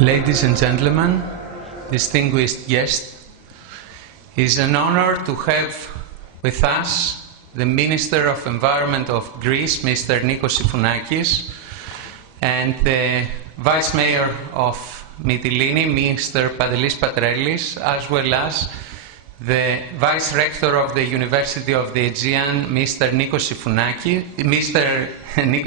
Ladies and gentlemen, distinguished guests, it is an honor to have with us the Minister of Environment of Greece, Mr. Nikos Sifounakis, and the Vice Mayor of Mytilene, Mr. Pantelis Patrelis, as well as the Vice Rector of the University of the Aegean, Mr. Nikos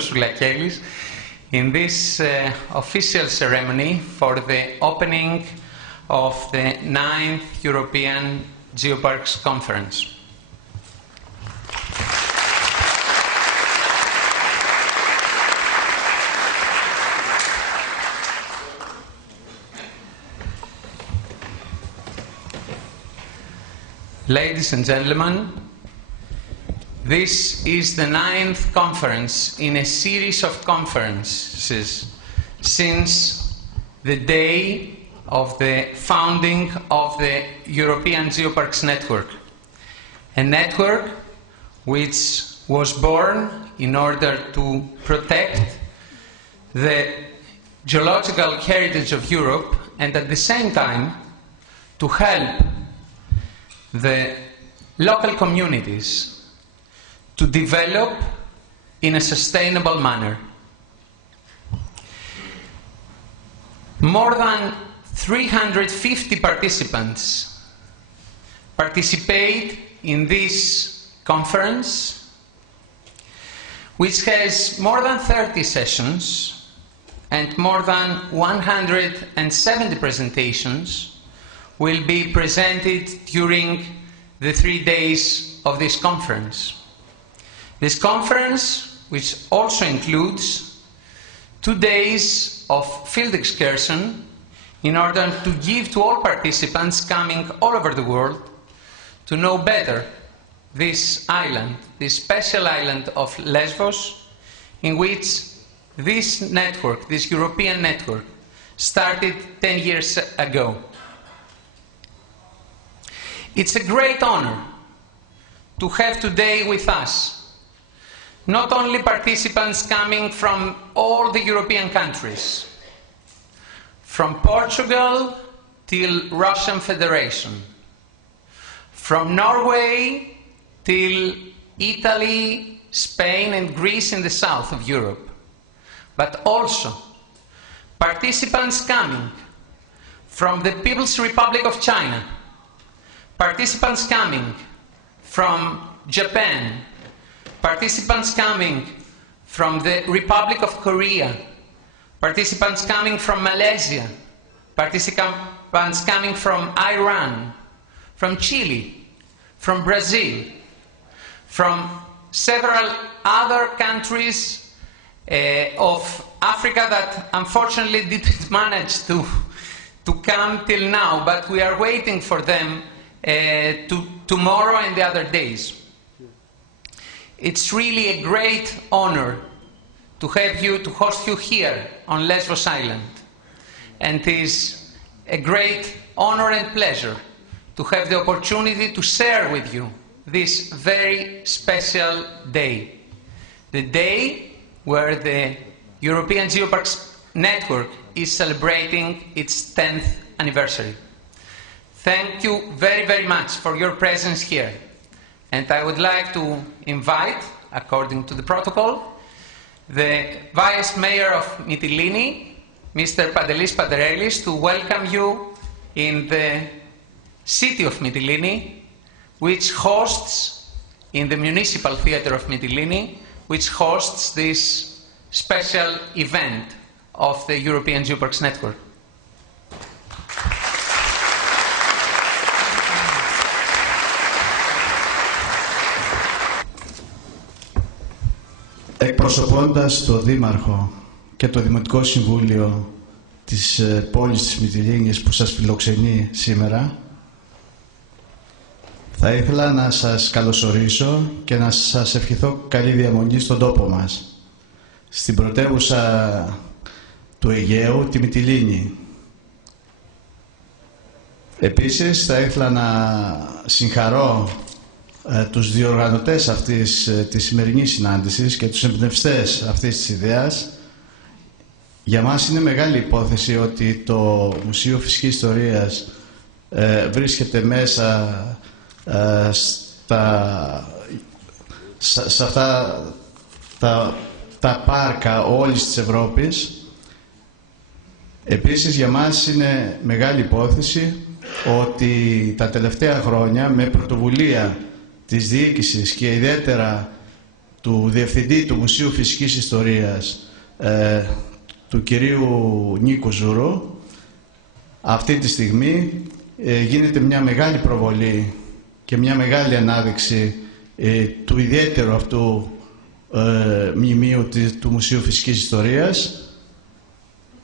Soulakelis, in this official ceremony for the opening of the 9th European Geoparks Conference. Ladies and gentlemen, this is the 9th conference in a series of conferences since the day of the founding of the European Geoparks Network, a network which was born in order to protect the geological heritage of Europe and at the same time to help the local communities to develop in a sustainable manner. More than 350 participants participate in this conference, which has more than 30 sessions and more than 170 presentations will be presented during the 3 days of this conference. This conference, which also includes 2 days of field excursion in order to give to all participants coming all over the world to know better this island, this special island of Lesvos, in which this network, this European network, started 10 years ago. It's a great honor to have today with us not only participants coming from all the European countries, from Portugal till Russian Federation, from Norway till Italy, Spain and Greece in the south of Europe, but also participants coming from the People's Republic of China, participants coming from Japan, participants coming from the Republic of Korea, participants coming from Malaysia, participants coming from Iran, from Chile, from Brazil, from several other countries of Africa that unfortunately didn't manage to come till now, but we are waiting for them tomorrow and the other days. It's really a great honor to have you, to host you here on Lesvos Island. And it is a great honor and pleasure to have the opportunity to share with you this very special day. The day where the European Geoparks Network is celebrating its 10th anniversary. Thank you very, very much for your presence here. And I would like to invite, according to the protocol, the Vice Mayor of Mytilene, Mr. Pantelis Patrelis, to welcome you in the city of Mytilene, which hosts, in the Municipal Theatre of Mytilene, which hosts this special event of the European Geoparks Network. Εκπροσωπώντας το Δήμαρχο και το Δημοτικό Συμβούλιο της πόλης της Mytilene που σας φιλοξενεί σήμερα, θα ήθελα να σας καλωσορίσω και να σας ευχηθώ καλή διαμονή στον τόπο μας, στην πρωτεύουσα του Αιγαίου, τη Mytilene. Επίσης, θα ήθελα να συγχαρώ τους διοργανωτές αυτής της σημερινής συνάντησης και τους εμπνευστές αυτής της ιδέας Για μας είναι μεγάλη υπόθεση ότι το Μουσείο Φυσικής Ιστορίας βρίσκεται μέσα σε αυτά τα πάρκα όλης της Ευρώπης. Επίσης για μας είναι μεγάλη υπόθεση ότι τα τελευταία χρόνια με πρωτοβουλία της διοίκησης και ιδιαίτερα του Διευθυντή του Μουσείου Φυσικής Ιστορίας, του κυρίου Νίκου Ζουρού, αυτή τη στιγμή γίνεται μια μεγάλη προβολή και μια μεγάλη ανάδειξη του ιδιαίτερου αυτού μνημείου του Μουσείου Φυσικής Ιστορίας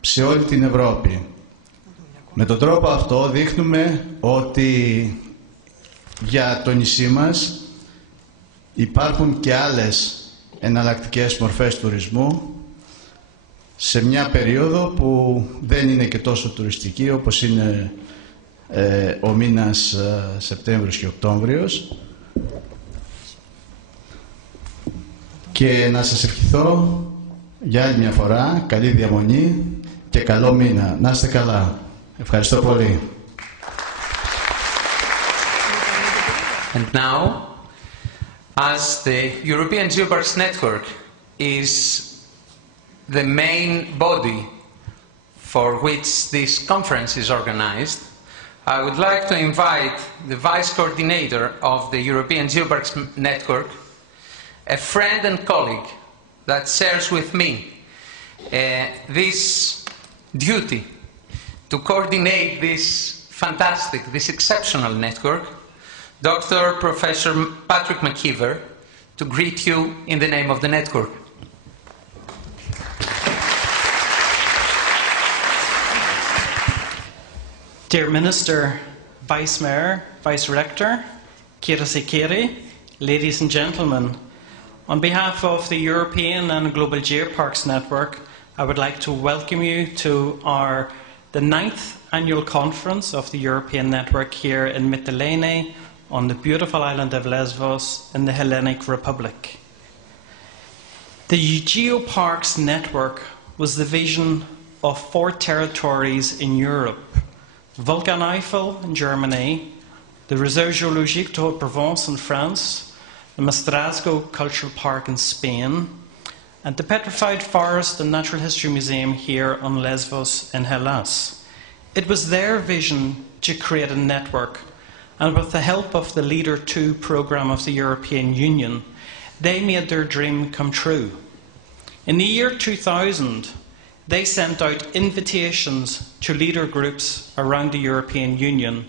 σε όλη την Ευρώπη. Με τον τρόπο αυτό δείχνουμε ότι για το νησί μας υπάρχουν και άλλες εναλλακτικές μορφές τουρισμού σε μια περίοδο που δεν είναι και τόσο τουριστική όπως είναι ο μήνας Σεπτέμβριος και Οκτώβριος. Και να σας ευχηθώ για άλλη μια φορά καλή διαμονή και καλό μήνα. Να είστε καλά. Ευχαριστώ πολύ. And now, as the European Geoparks Network is the main body for which this conference is organized, I would like to invite the Vice Coordinator of the European Geoparks Network, a friend and colleague that shares with me this duty to coordinate this fantastic, this exceptional network, Dr. Professor Patrick McKeever, to greet you in the name of the network. Dear Minister, Vice Mayor, Vice Rector, Kirasi Kiri, ladies and gentlemen, on behalf of the European and Global Geoparks Network, I would like to welcome you to the 9th annual conference of the European Network here in Mytilene on the beautiful island of Lesvos in the Hellenic Republic. The Geoparks Network was the vision of 4 territories in Europe: Vulcan-Eifel in Germany, the Réserve Géologique de Haute-Provence in France, the Maestrazgo Cultural Park in Spain, and the Petrified Forest and Natural History Museum here on Lesvos in Hellas. It was their vision to create a network, and with the help of the Leader 2 programme of the European Union, they made their dream come true. In the year 2000, they sent out invitations to leader groups around the European Union,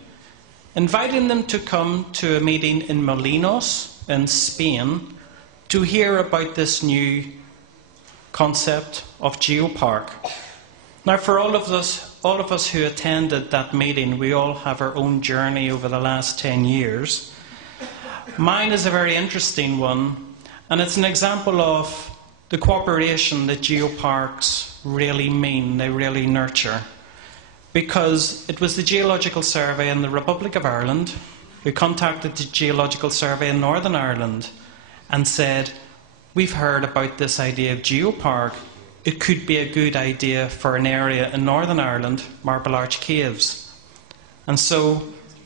inviting them to come to a meeting in Molinos in Spain to hear about this new concept of Geopark. Now, for all of us who attended that meeting, we all have our own journey over the last 10 years. Mine is a very interesting one, and it's an example of the cooperation that geoparks really mean, they really nurture. Because it was the Geological Survey in the Republic of Ireland who contacted the Geological Survey in Northern Ireland and said, we've heard about this idea of geopark. It could be a good idea for an area in Northern Ireland, Marble Arch Caves. And so,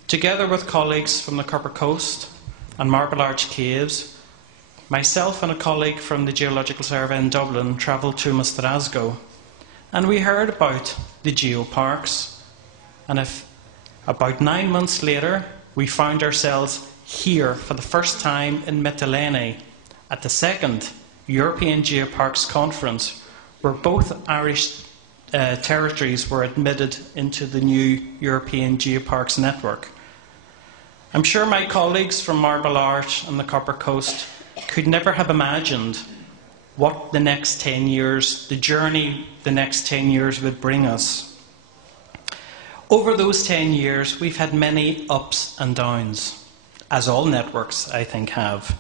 together with colleagues from the Copper Coast and Marble Arch Caves, myself and a colleague from the Geological Survey in Dublin travelled to Maestrazgo, and we heard about the geoparks. And about 9 months later, we found ourselves here for the first time in Mytilene at the 2nd European Geoparks Conference, where both Irish territories were admitted into the new European Geoparks Network. I'm sure my colleagues from Marble Arch and the Copper Coast could never have imagined what the next 10 years, the journey the next 10 years would bring us. Over those 10 years, we've had many ups and downs, as all networks, I think, have.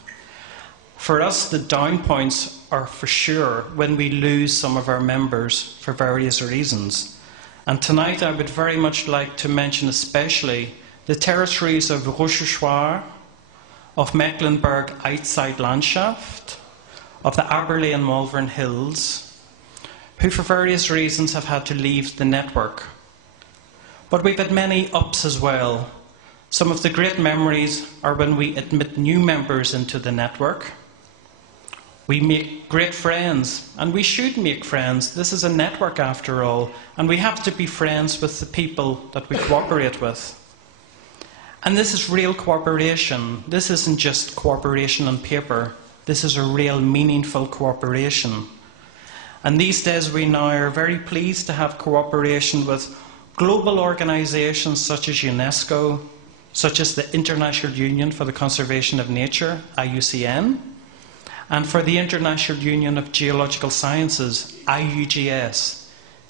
For us, the down points are for sure when we lose some of our members for various reasons. And tonight I would very much like to mention especially the territories of Rochechouart, of Mecklenburg-Eichside Landschaft, of the Aberley and Malvern Hills, who for various reasons have had to leave the network. But we've had many ups as well. Some of the great memories are when we admit new members into the network. We make great friends, and we should make friends. This is a network after all, and we have to be friends with the people that we cooperate with. And this is real cooperation. This isn't just cooperation on paper. This is a real meaningful cooperation. And these days we now are very pleased to have cooperation with global organisations such as UNESCO, such as the International Union for the Conservation of Nature, IUCN, and for the International Union of Geological Sciences, IUGS.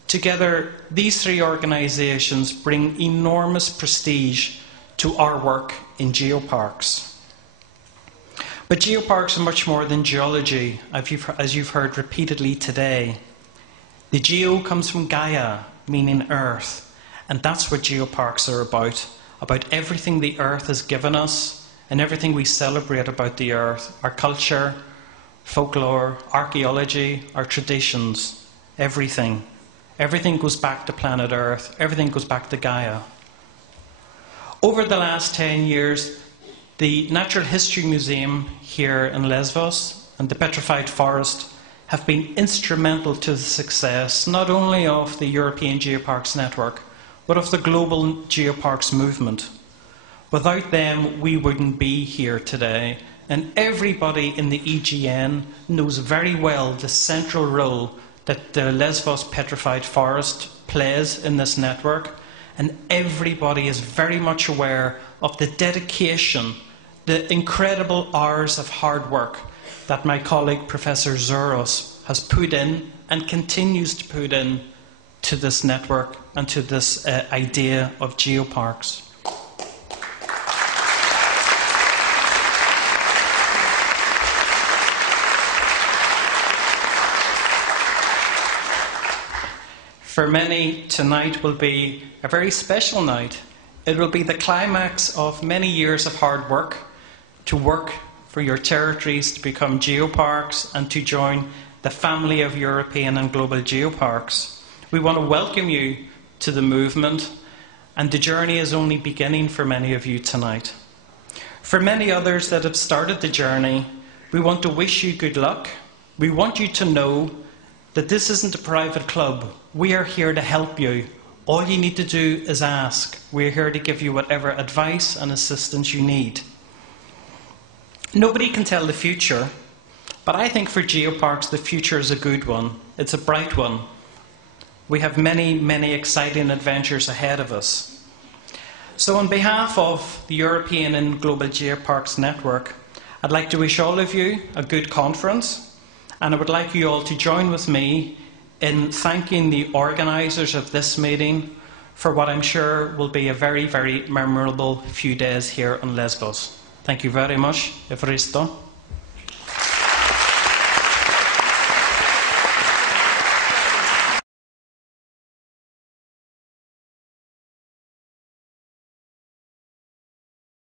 Together, these three organisations bring enormous prestige to our work in geoparks. But geoparks are much more than geology, as you've heard repeatedly today. The geo comes from Gaia, meaning earth, and that's what geoparks are about everything the earth has given us and everything we celebrate about the earth, our culture, folklore, archaeology, our traditions, everything. Everything goes back to planet Earth, everything goes back to Gaia. Over the last 10 years, the Natural History Museum here in Lesvos and the Petrified Forest have been instrumental to the success not only of the European Geoparks Network, but of the global geoparks movement. Without them, we wouldn't be here today. And everybody in the EGN knows very well the central role that the Lesvos Petrified Forest plays in this network. And everybody is very much aware of the dedication, the incredible hours of hard work that my colleague Professor Zouros has put in and continues to put in to this network and to this idea of geoparks. For many, tonight will be a very special night. It will be the climax of many years of hard work to work for your territories to become geoparks and to join the family of European and global geoparks. We want to welcome you to the movement, and the journey is only beginning for many of you tonight. For many others that have started the journey, we want to wish you good luck. We want you to know that this isn't a private club. We are here to help you. All you need to do is ask. We're here to give you whatever advice and assistance you need. Nobody can tell the future, but I think for geoparks the future is a good one. It's a bright one. We have many, many exciting adventures ahead of us. So on behalf of the European and Global Geoparks Network, I'd like to wish all of you a good conference. And I would like you all to join with me in thanking the organisers of this meeting for what I'm sure will be a very, very memorable few days here on Lesvos. Thank you very much. Evaristo.